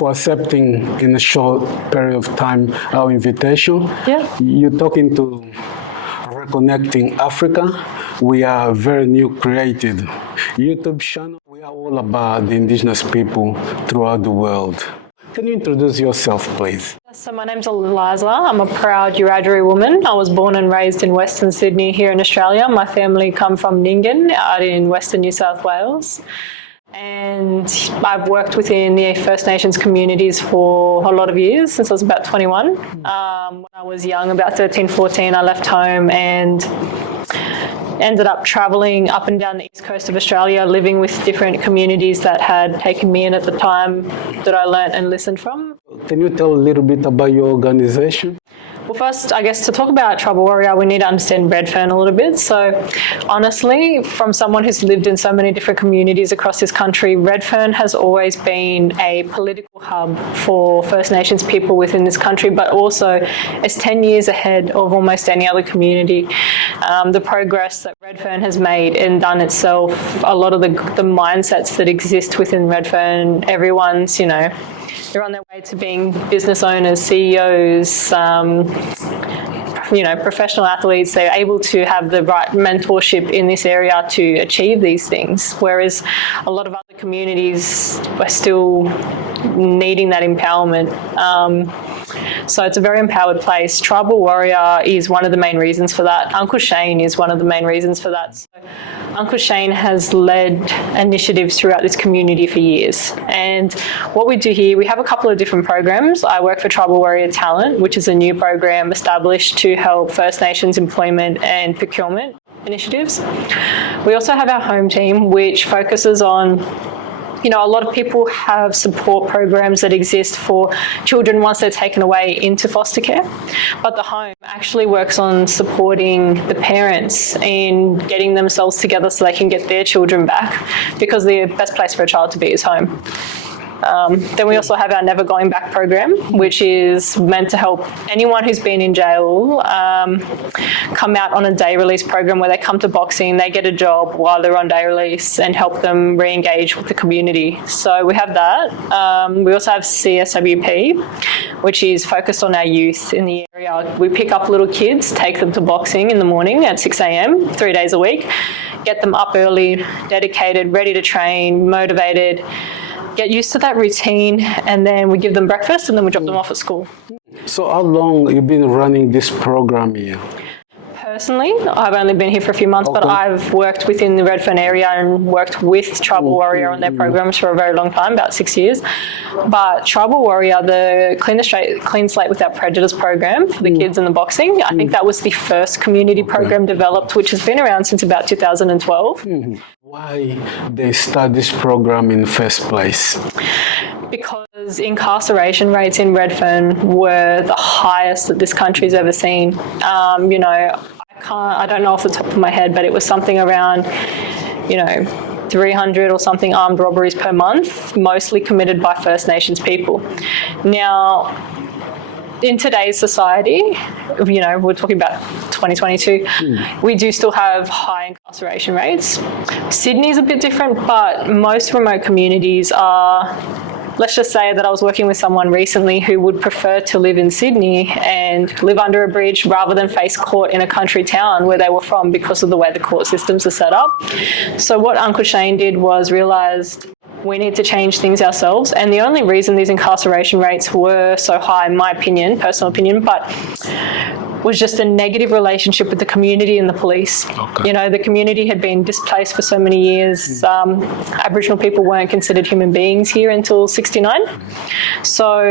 For accepting in a short period of time our invitation. Yeah. You're talking to Reconnecting Africa. We are a very new created YouTube channel. We are all about the Indigenous people throughout the world. Can you introduce yourself, please? So my name's Eliza. I'm a proud Wiradjuri woman. I was born and raised in Western Sydney here in Australia. My family come from Nyngan out in Western New South Wales. And I've worked within the First Nations communities for a lot of years, since I was about 21. When I was young, about 13, 14, I left home and ended up travelling up and down the east coast of Australia, living with different communities that had taken me in at the time that I learnt and listened from. Can you tell a little bit about your organisation? Well, first, I guess to talk about Tribal Warrior, we need to understand Redfern a little bit. So honestly, from someone who's lived in so many different communities across this country, Redfern has always been a political hub for First Nations people within this country, but also it's 10 years ahead of almost any other community. The progress that Redfern has made and done itself, a lot of the mindsets that exist within Redfern, everyone's, they're on their way to being business owners, CEOs, professional athletes. They're able to have the right mentorship in this area to achieve these things, whereas a lot of other communities are still needing that empowerment. So it's a very empowered place. Tribal Warrior is one of the main reasons for that. Uncle Shane is one of the main reasons for that. So Uncle Shane has led initiatives throughout this community for years. And what we do here, we have a couple of different programs. I work for Tribal Warrior Talent, which is a new program established to help First Nations employment and procurement initiatives. We also have our home team, which focuses on a lot of people have support programs that exist for children once they're taken away into foster care, but the home actually works on supporting the parents in getting themselves together so they can get their children back, because the best place for a child to be is home. Then we also have our Never Going Back program, which is meant to help anyone who's been in jail come out on a day release program where they come to boxing, they get a job while they're on day release and help them re-engage with the community. So we have that. We also have CSWP, which is focused on our youth in the area. We pick up little kids, take them to boxing in the morning at 6 a.m, 3 days a week, get them up early, dedicated, ready to train, motivated, get used to that routine, and then we give them breakfast and then we drop them off at school. So how long have you been running this program here? Personally, I've only been here for a few months, but I've worked within the Redfern area and worked with Tribal Warrior on their programs for a very long time, about 6 years. But Tribal Warrior, the Clean Slate Without Prejudice program for the kids in the boxing, I think that was the first community program developed, which has been around since about 2012. Why they start this program in the first place? Because incarceration rates in Redfern were the highest that this country's ever seen. I don't know off the top of my head, but it was something around, 300 or something armed robberies per month, mostly committed by First Nations people. Now, in today's society, we're talking about 2022, we do still have high incarceration rates. Sydney's a bit different, but most remote communities are. Let's just say that I was working with someone recently who would prefer to live in Sydney and live under a bridge rather than face court in a country town where they were from, because of the way the court systems are set up. So what Uncle Shane did was realised we need to change things ourselves. And the only reason these incarceration rates were so high, in my opinion, personal opinion, but was just a negative relationship with the community and the police. The community had been displaced for so many years. Aboriginal people weren't considered human beings here until 69. So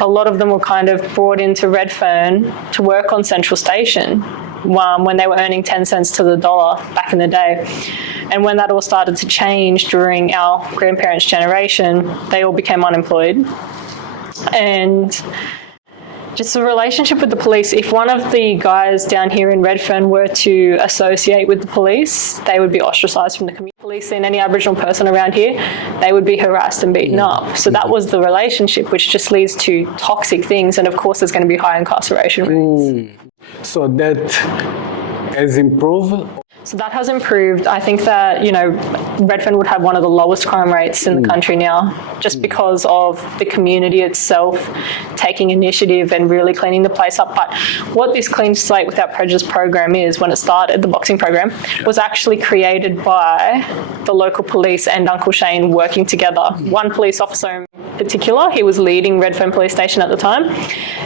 a lot of them were kind of brought into Redfern to work on Central Station when they were earning 10 cents to the dollar back in the day. And when that all started to change during our grandparents' generation, they all became unemployed. And just the relationship with the police, if one of the guys down here in Redfern were to associate with the police, they would be ostracised from the community. Police and any Aboriginal person around here, they would be harassed and beaten up. So that was the relationship, which just leads to toxic things. And of course, there's going to be high incarceration rates. So that has improved? So that has improved. I think that, Redfern would have one of the lowest crime rates in the country now, just because of the community itself taking initiative and really cleaning the place up. But what this Clean Slate Without Prejudice program is, when it started, the boxing program, was actually created by the local police and Uncle Shane working together. One police officer in particular, he was leading Redfern Police Station at the time,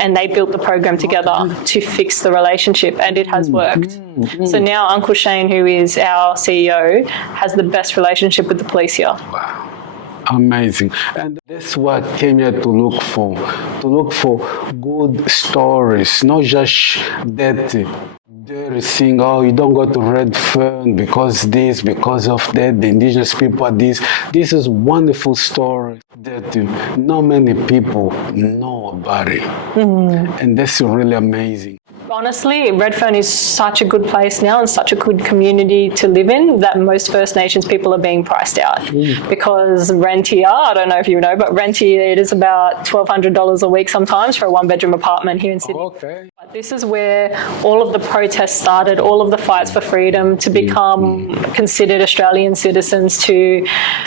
and they built the program together to fix the relationship, and it has worked. So now Uncle Shane, who is our CEO, has the best relationship with the police here. Wow. Amazing. And that's what came here to look for good stories, not just that dirty thing, oh, you don't go to Redfern because this, because of that, the Indigenous people are this. This is wonderful story that not many people know about it. And that's really amazing. Honestly, Redfern is such a good place now and such a good community to live in that most First Nations people are being priced out because rent here, I don't know if you know, but rent here, it is about $1,200 a week sometimes for a one-bedroom apartment here in Sydney. Okay. But this is where all of the protests started, all of the fights for freedom to become considered Australian citizens, to,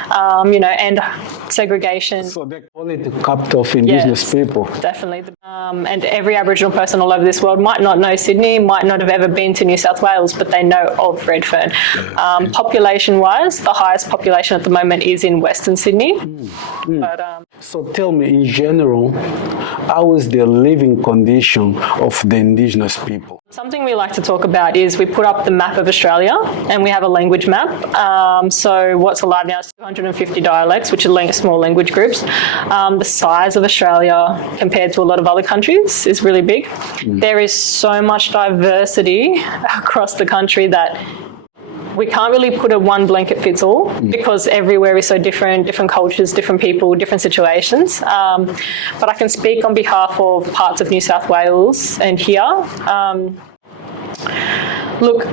end segregation. So they call it the capital of Indigenous people. Definitely. And every Aboriginal person all over this world might not know Sydney, might not have ever been to New South Wales, but they know of Redfern. Population-wise, the highest population at the moment is in Western Sydney. But, so tell me, in general, how is the living condition of the Indigenous people? Something we like to talk about is we put up the map of Australia, and we have a language map. So what's alive now is 250 dialects, which are small language groups. The size of Australia compared to a lot of other countries is really big. There is so much diversity across the country that we can't really put a one blanket fits all because everywhere is so different, different cultures, different people, different situations. But I can speak on behalf of parts of New South Wales and here. Look,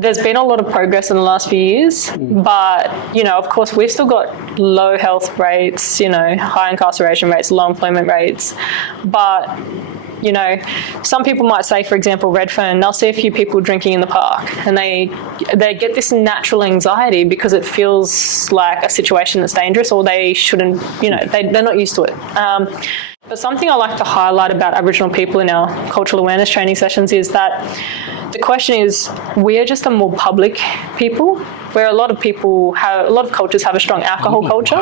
there's been a lot of progress in the last few years, but, of course, we've still got low health rates, high incarceration rates, low employment rates. But, some people might say, for example, Redfern, they'll see a few people drinking in the park and they get this natural anxiety because it feels like a situation that's dangerous, or they shouldn't, they're not used to it. But something I like to highlight about Aboriginal people in our cultural awareness training sessions is that the question is, we are just a more public people, where a lot of cultures have a strong alcohol culture,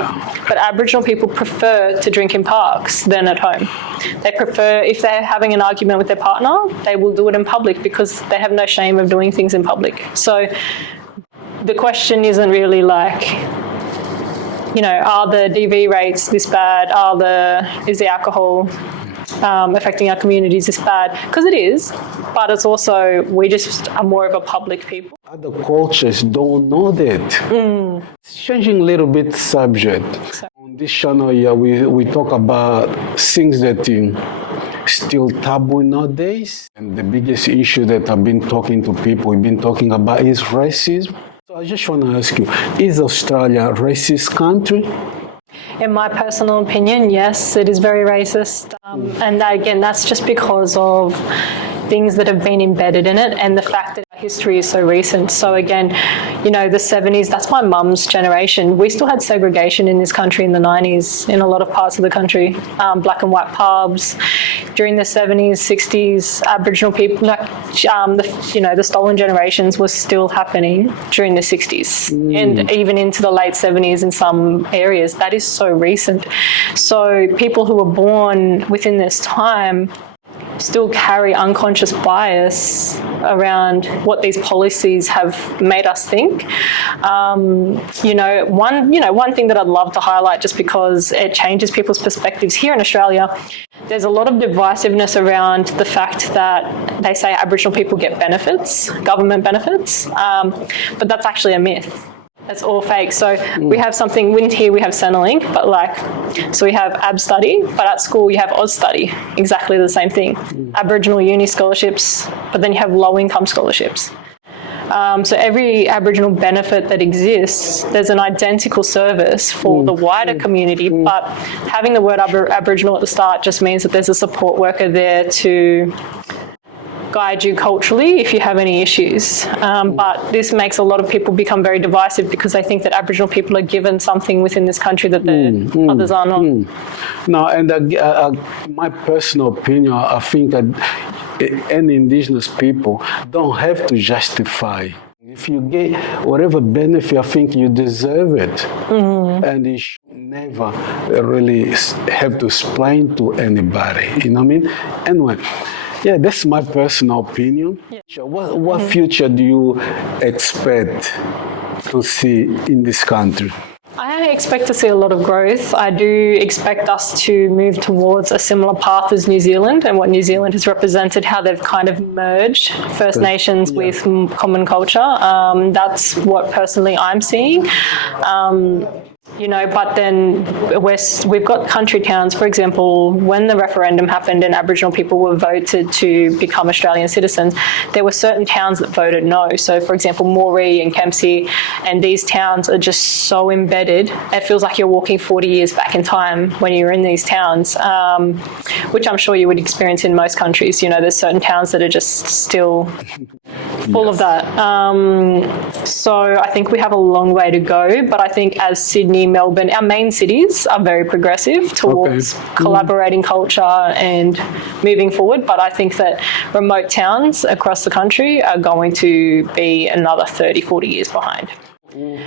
but Aboriginal people prefer to drink in parks than at home. They prefer, if they're having an argument with their partner, they will do it in public because they have no shame of doing things in public. So the question isn't really like, are the DV rates this bad? Is the alcohol affecting our communities this bad? Because it is, but it's also, we just are more of a public people. Other cultures don't know that. It's changing a little bit subject. So, on this channel here, we talk about things that still taboo nowadays. And the biggest issue that I've been talking to people, we've been talking about is racism. So I just want to ask you, is Australia a racist country? in my personal opinion, yes, it is very racist. And again, that's just because of things that have been embedded in it and the fact that our history is so recent. So again, you know, the 70s, that's my mum's generation. We still had segregation in this country in the 90s in a lot of parts of the country, black and white pubs. During the 70s, 60s, Aboriginal people, the stolen generations was still happening during the 60s and even into the late 70s in some areas. That is so recent. So people who were born within this time still carry unconscious bias around what these policies have made us think. One thing that I'd love to highlight, just because it changes people's perspectives here in Australia, there's a lot of divisiveness around the fact that they say Aboriginal people get benefits, government benefits, but that's actually a myth. That's all fake. So we have something, in here we have Centrelink, but so we have AB Study, but at school you have Oz Study, exactly the same thing. Aboriginal uni scholarships, but then you have low income scholarships. So every Aboriginal benefit that exists, there's an identical service for the wider community, but having the word Aboriginal at the start just means that there's a support worker there to guide you culturally if you have any issues. But this makes a lot of people become very divisive because they think that Aboriginal people are given something within this country that others are not. No, and my personal opinion, I think that any Indigenous people don't have to justify. If you get whatever benefit, I think you deserve it. And you should never really have to explain to anybody, you know what I mean? Anyway, yeah, that's my personal opinion. Yeah. What future do you expect to see in this country? I expect to see a lot of growth. I do expect us to move towards a similar path as New Zealand and what New Zealand has represented, how they've kind of merged First Nations with common culture. That's what personally I'm seeing. But then we've got country towns, for example, when the referendum happened and Aboriginal people were voted to become Australian citizens, there were certain towns that voted no. So, for example, Moree and Kempsey, and these towns are just so embedded. It feels like you're walking 40 years back in time when you're in these towns, which I'm sure you would experience in most countries. There's certain towns that are just still full of that. So I think we have a long way to go, but I think as Sydney, Melbourne, our main cities are very progressive towards collaborating culture and moving forward. But I think that remote towns across the country are going to be another 30, 40 years behind.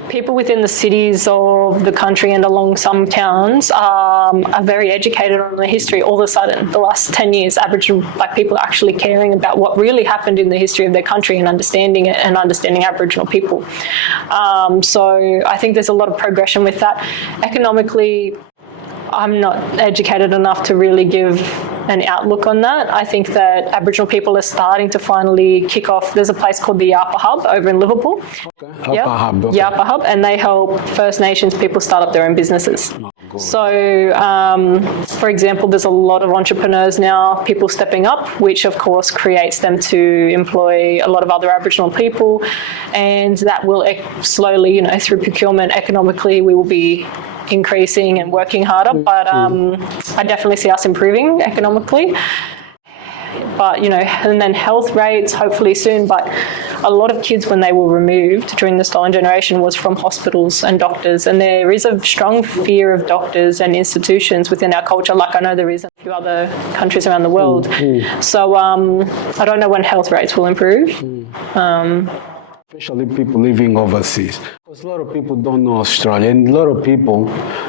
People within the cities of the country and along some towns are very educated on the history. All of a sudden, the last 10 years, Aboriginal Black people are actually caring about what really happened in the history of their country and understanding it and understanding Aboriginal people. So I think there's a lot of progression with that. Economically, I'm not educated enough to really give an outlook on that. I think that Aboriginal people are starting to finally kick off. There's a place called the Yapa Hub over in Liverpool. Yapa Hub, and they help First Nations people start up their own businesses. So, for example, there's a lot of entrepreneurs now, people stepping up, which of course creates them to employ a lot of other Aboriginal people, and that will slowly, through procurement, economically, we will be increasing and working harder, but I definitely see us improving economically. But, and then health rates, hopefully soon, but a lot of kids, when they were removed during the stolen generation, was from hospitals and doctors, and there is a strong fear of doctors and institutions within our culture, like I know there is in a few other countries around the world. So I don't know when health rates will improve. Especially people living overseas. Because a lot of people don't know Australia, and a lot of people,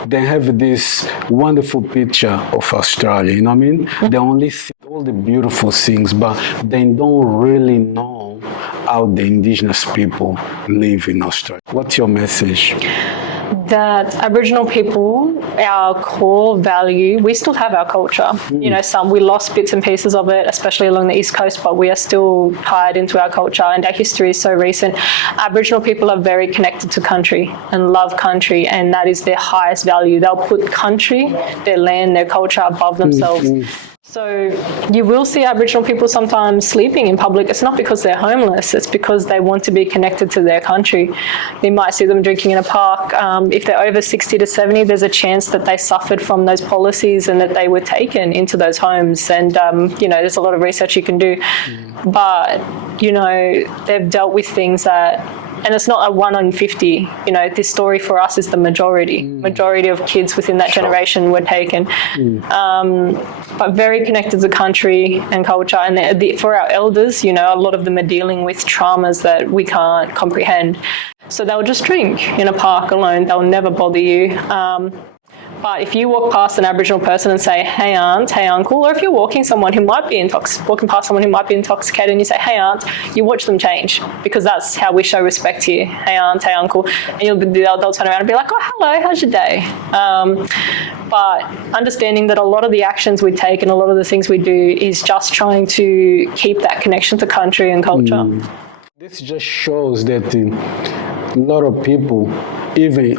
they have this wonderful picture of Australia, you know what I mean? They only see all the beautiful things, but they don't really know how the Indigenous people live in Australia. What's your message? That Aboriginal people, our core value, we still have our culture. We lost bits and pieces of it, especially along the East Coast, but we are still tied into our culture, and our history is so recent. Aboriginal people are very connected to country and love country, and that is their highest value. They'll put country, their land, their culture above themselves. So you will see Aboriginal people sometimes sleeping in public. It's not because they're homeless, it's because they want to be connected to their country. You might see them drinking in a park. If they're over 60 to 70, there's a chance that they suffered from those policies and that they were taken into those homes. And, there's a lot of research you can do. But, they've dealt with things that, and it's not a 1 in 50. This story for us is the majority. Majority of kids within that generation were taken. But very connected to country and culture. And for our elders, a lot of them are dealing with traumas that we can't comprehend. So they'll just drink in a park alone. They'll never bother you. But if you walk past an Aboriginal person and say, "Hey aunt, hey uncle," or if you're walking past someone who might be intoxicated and you say, "Hey aunt," you watch them change, because that's how we show respect to you. "Hey aunt, hey uncle," and they'll turn around and be like, "Oh, hello, how's your day?" But understanding that a lot of the actions we take and a lot of the things we do is just trying to keep that connection to country and culture. This just shows that a lot of people, even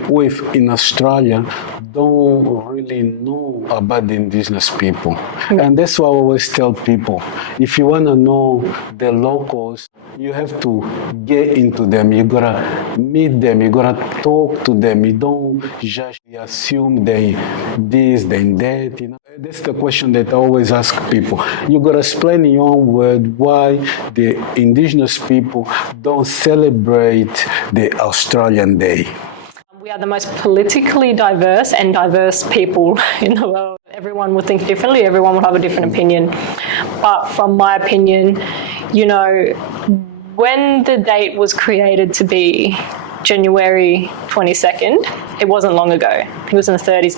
in Australia, don't really know about the Indigenous people. And that's why I always tell people, if you want to know the locals, you have to get into them. You gotta meet them. You gotta talk to them. You don't just assume they this, then that. You know, that's the question that I always ask people. You gotta explain in your own word why the Indigenous people don't celebrate the Australian Day. We are the most politically diverse and diverse people in the world. Everyone would think differently, everyone would have a different opinion. But from my opinion, you know, when the date was created to be January 22nd, it wasn't long ago. I think it was in the 30s.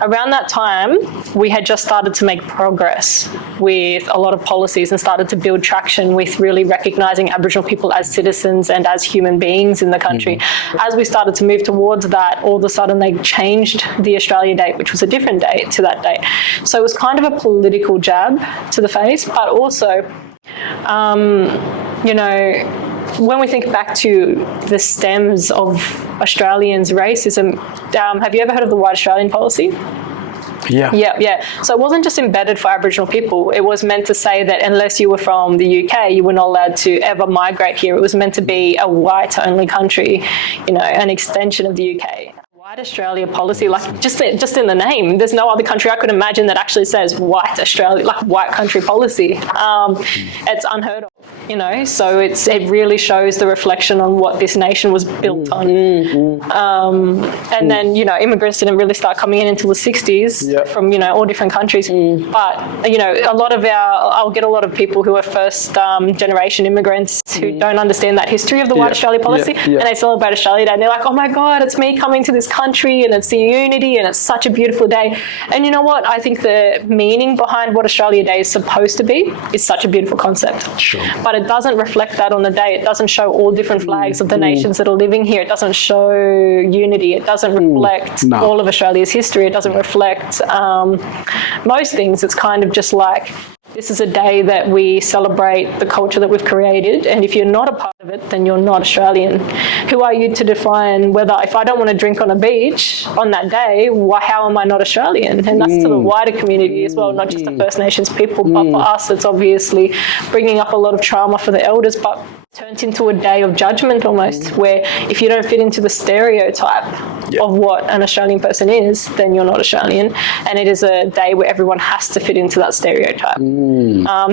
Around that time, we had just started to make progress with a lot of policies and started to build traction with really recognising Aboriginal people as citizens and as human beings in the country. As we started to move towards that, all of a sudden they changed the Australia date, which was a different date to that date. So it was kind of a political jab to the face, but also, you know, when we think back to the stems of Australians' racism, have you ever heard of the White Australian policy? Yeah. So it wasn't just embedded for Aboriginal people. It was meant to say that unless you were from the UK, you were not allowed to ever migrate here. It was meant to be a white-only country, you know, an extension of the UK. White Australia policy, like just in the name, there's no other country I could imagine that actually says white Australia, like white country policy. It's unheard of, you know, so it really shows the reflection on what this nation was built on. And then, you know, immigrants didn't really start coming in until the 60s from, you know, all different countries. But, you know, I'll get a lot of people who are first generation immigrants who don't understand that history of the White Australia policy, and they celebrate Australia Day and they're like, oh my God, it's me coming to this country and it's the unity and it's such a beautiful day. And you know what? I think the meaning behind what Australia Day is supposed to be is such a beautiful concept. Sure. But it doesn't reflect that on the day. It doesn't show all different flags of the nations that are living here. It doesn't show unity. It doesn't reflect all of Australia's history. It doesn't reflect most things. It's kind of just like, this is a day that we celebrate the culture that we've created, and if you're not a part of it, then you're not Australian. Who are you to define whether, if I don't want to drink on a beach on that day, how am I not Australian? And that's to the wider community as well, not just the First Nations people, but for us, it's obviously bringing up a lot of trauma for the elders, but turns into a day of judgment almost, where if you don't fit into the stereotype of what an Australian person is, then you're not Australian. And it is a day where everyone has to fit into that stereotype.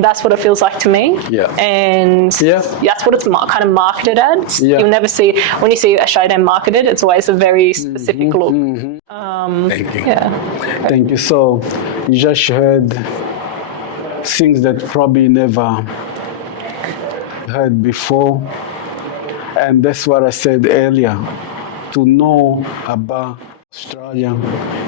That's what it feels like to me. And that's what it's kind of marketed as. You'll never see, when you see Australia Day marketed, it's always a very specific look. Thank you. Thank you. So you just heard things that probably never heard before, and that's what I said earlier. To know about Australia,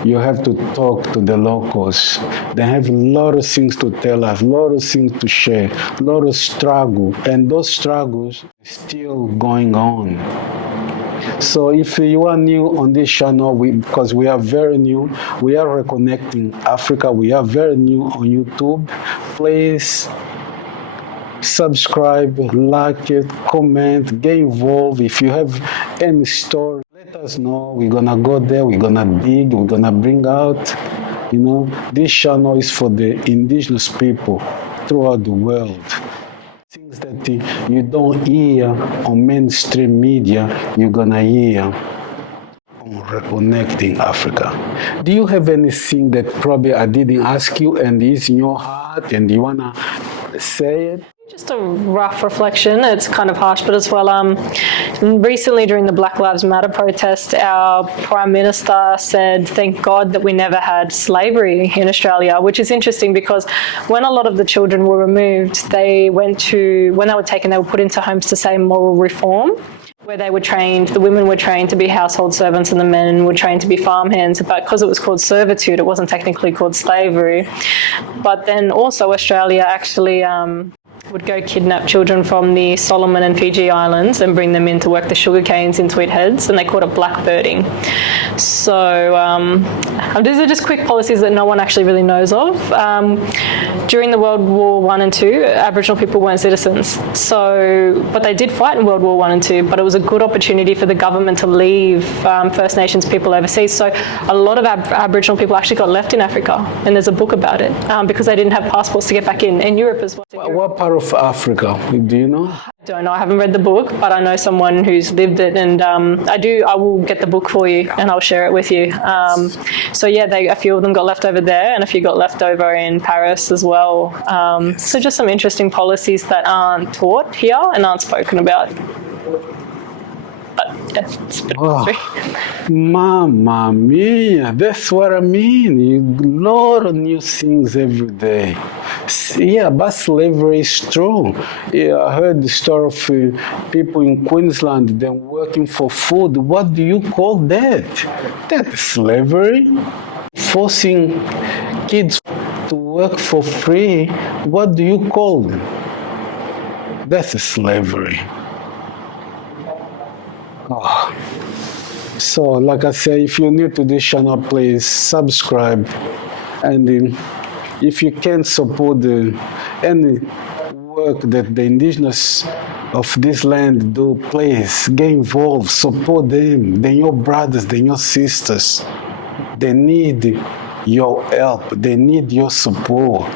you have to talk to the locals. They have a lot of things to tell us, a lot of things to share, a lot of struggle, and those struggles are still going on. So if you are new on this channel, because we are very new, we are reconnecting Africa, we are very new on YouTube, please subscribe, like it, comment, get involved. If you have any story, let us know. We're gonna go there, we're gonna dig, we're gonna bring out, you know, this channel is for the Indigenous people throughout the world. Things that you don't hear on mainstream media, you're gonna hear on Reconnecting Africa. Do you have anything that probably I didn't ask you and is in your heart and you wanna say it? Just a rough reflection. It's kind of harsh, but as well, recently during the Black Lives Matter protest, our Prime Minister said, thank God that we never had slavery in Australia, which is interesting because when a lot of the children were removed, when they were taken, they were put into homes to say moral reform, where they were trained, the women were trained to be household servants and the men were trained to be farmhands, but because it was called servitude, it wasn't technically called slavery. But then also Australia actually would go kidnap children from the Solomon and Fiji Islands and bring them in to work the sugar canes in Tweed Heads, and they called it blackbirding. So these are just quick policies that no one actually really knows of. During the World War I and II, Aboriginal people weren't citizens. But they did fight in World War I and II, but it was a good opportunity for the government to leave First Nations people overseas. So a lot of Aboriginal people actually got left in Africa, and there's a book about it, because they didn't have passports to get back in Europe as well. What part of Africa, do you know? I don't know, I haven't read the book, but I know someone who's lived it, and I will get the book for you and I'll share it with you. So yeah, a few of them got left over there, and a few got left over in Paris as well. So just some interesting policies that aren't taught here and aren't spoken about. But yeah, it's a bit of history. Mamma mia, that's what I mean. You lot of new things every day. Yeah, but slavery is true. Yeah, I heard the story of people in Queensland, them working for food. What do you call that? That's slavery. Forcing kids to work for free. What do you call them? That's slavery. Oh. So, like I say, if you're new to this channel, please subscribe, and if you can support any work that the Indigenous of this land do, please get involved, support them. They're your brothers, they're your sisters. They need your help, they need your support.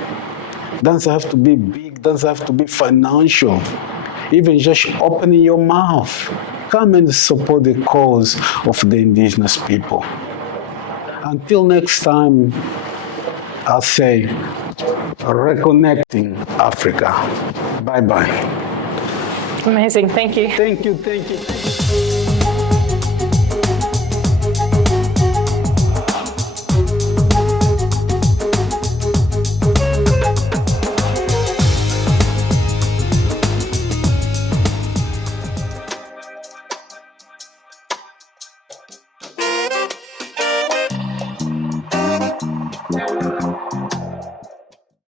Doesn't have to be big, doesn't have to be financial. Even just opening your mouth. Come and support the cause of the Indigenous people. Until next time, I'll say, reconnecting Africa. Bye-bye. Amazing, thank you. Thank you.